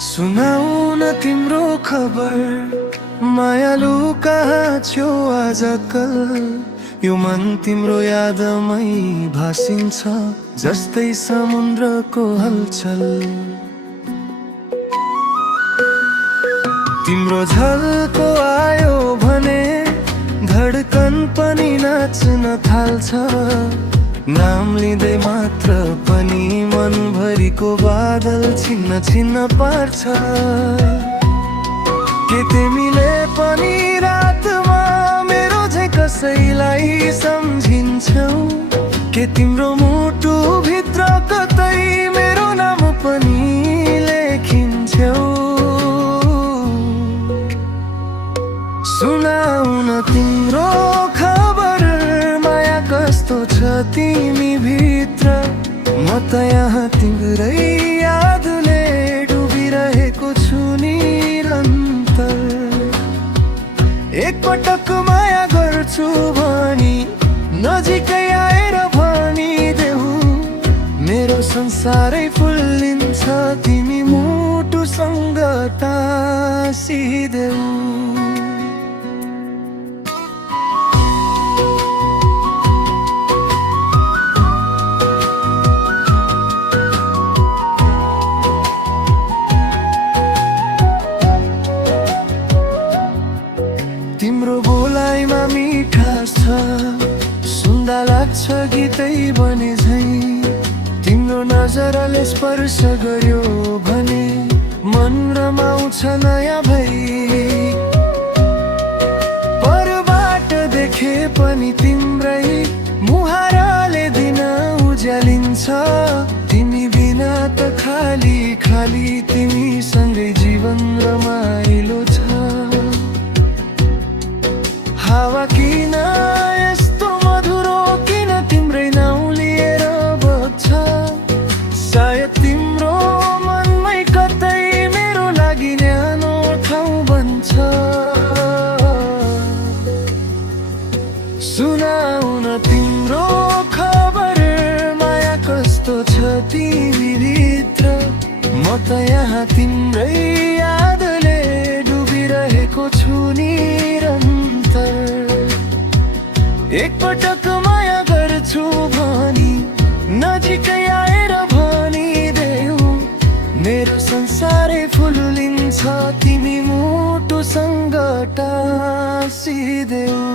सुनाऊ न तिम्रो खबर, मायालु कहाँ छौ आजकल। यो मन तिम्रो यादमै भासिन्छ, जस्तै समुद्रको हलचल। तिम्रो झल्को आयो भने धडकन पनि नाच्न थाल्छ। नाम लिँदै मात्र पनि मनभरिको बादल छिन्न छिन्न पार्छ। के तिमीले पनि रातमा मेरो झै कसैलाई सम्झिन्छौ? के तिम्रो मुटु भित्र कतै मेरो नाम पनि लेखिन्छौ? सुनाऊ न तिम्रो खबर, माया कस्तो छ तिमी भित्र। म त यहाँ तिम्रै यादले डुबिरहेको छु निरन्तर। एकपटक माया गर्छु भनी नजिकै आएर भनिदेऊ, मेरो संसारै फुल्लिन्छ तिमी मुटुसँग टाँसिदेऊ। तिम्रो बोलाइमा मिठास छ, सुन्दा लाग्छ गीतै बने झै। तिम्रो नजरले स्पर्श गर्यो भने मन रमाउँछ नयाँ भई। परबाट देखे पनि तिम्रै मुहारले दिन उज्यालिन्छ। तिमी बिना त खाली खाली, तिमीसँगै जीवन रमाइलो छ। हावा किन यस्तो मधुरो, किन तिम्रै नाउँ लिएर बग्छ? सायद तिम्रो मनमै कतै मेरो लागि न्यानो ठाउँ बन्छ। सुनाऊ न तिम्रो खबर, माया कस्तो छ तिमी भित्र। म त यहाँ तिम्रै यादले डुबिरहेको छु निरन्तर। एकपटक माया गर्छु भनी नजिकै आएर भनिदेऊ, मेरो संसारै फुल्लिन्छ तिमी मुटुसँग टाँसिदेऊ।